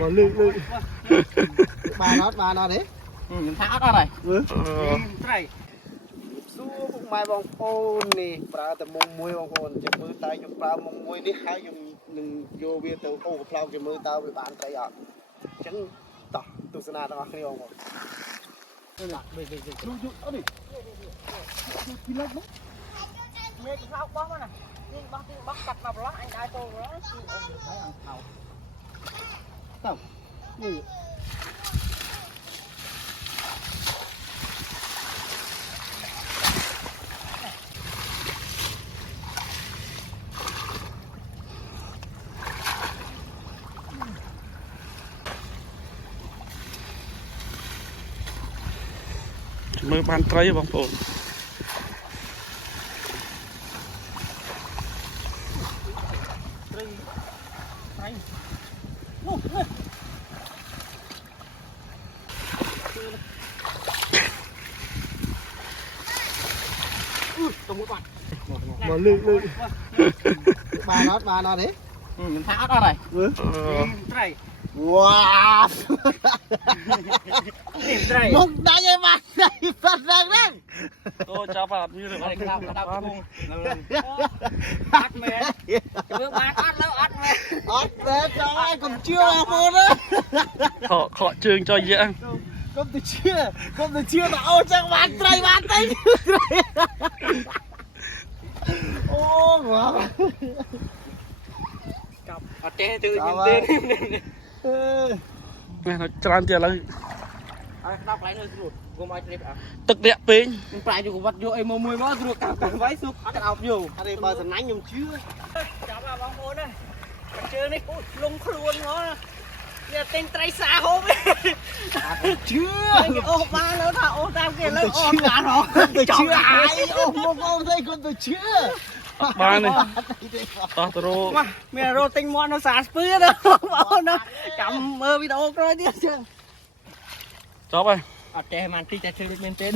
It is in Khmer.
mà lư ba nó đấy tháo đó rồi xu cũng mai bông phôn nè bà từ mông muối bông phôn chỉ mưa tay dùng bà mông muối đi hai dùng đừng vô bia từ ô của plau chỉ mưa tao bị bạn tay ạ chẳng tỏ tu sơn na tao không không mẹ chỉ khóc bóc nè bóc cặp vào đó anh đại cô đó phải ăn thầu tao nhưមើលបានត្រីបងប្អូនmà lư ba nó đấy tháo đó rồiត្រី wow នេះត្រី មកដាច់ឯបាត់ហ្នឹង តូចាប់អត់មានទេ អត់ក្តៅក្តៅធុងអត់មែនធ្វើបានអត់លើអត់មែន អត់ទេចង់ឲ្យកុំជឿបងប្អូនណា ខកជើងចុយយា កុំទៅជឿថាអូចឹងបានត្រីបានទៅអូវ៉ា ចាប់អត់ទេទៅមានទេ នេះច្រើនទៀតឥឡូវ ឲ្យក្តៅខ្លាំងលើស្រួតកុំឲ្យត្រីអត់ ទឹកលាក់ពេង នឹងប្រាយយកវត្តយកអីមួយមកស្រួតកាប់វាយស៊ូអត់អោបយក អត់ទេបើសំណាញ់ខ្ញុំជឿ ចាប់បងប្អូនណាជើងនេះលំខ្លួនហ្មងនេះទិញត្រីសាហូប ជឿ អូបានលើថាអូតាមគេលើអូបានហ៎ ទៅជឿអាយអូបងប្អូនទេកុំទៅជឿ បានទេតោះទៅរក មកមានរត់ទិញមាន់នៅសាស្ពឺណាបងប្អូនណាចាំមើលវីដេអូក្រោយទៀតចឹង ចប់ហើយ អត់ចេះបានទីតែជឿដូចមែនទេ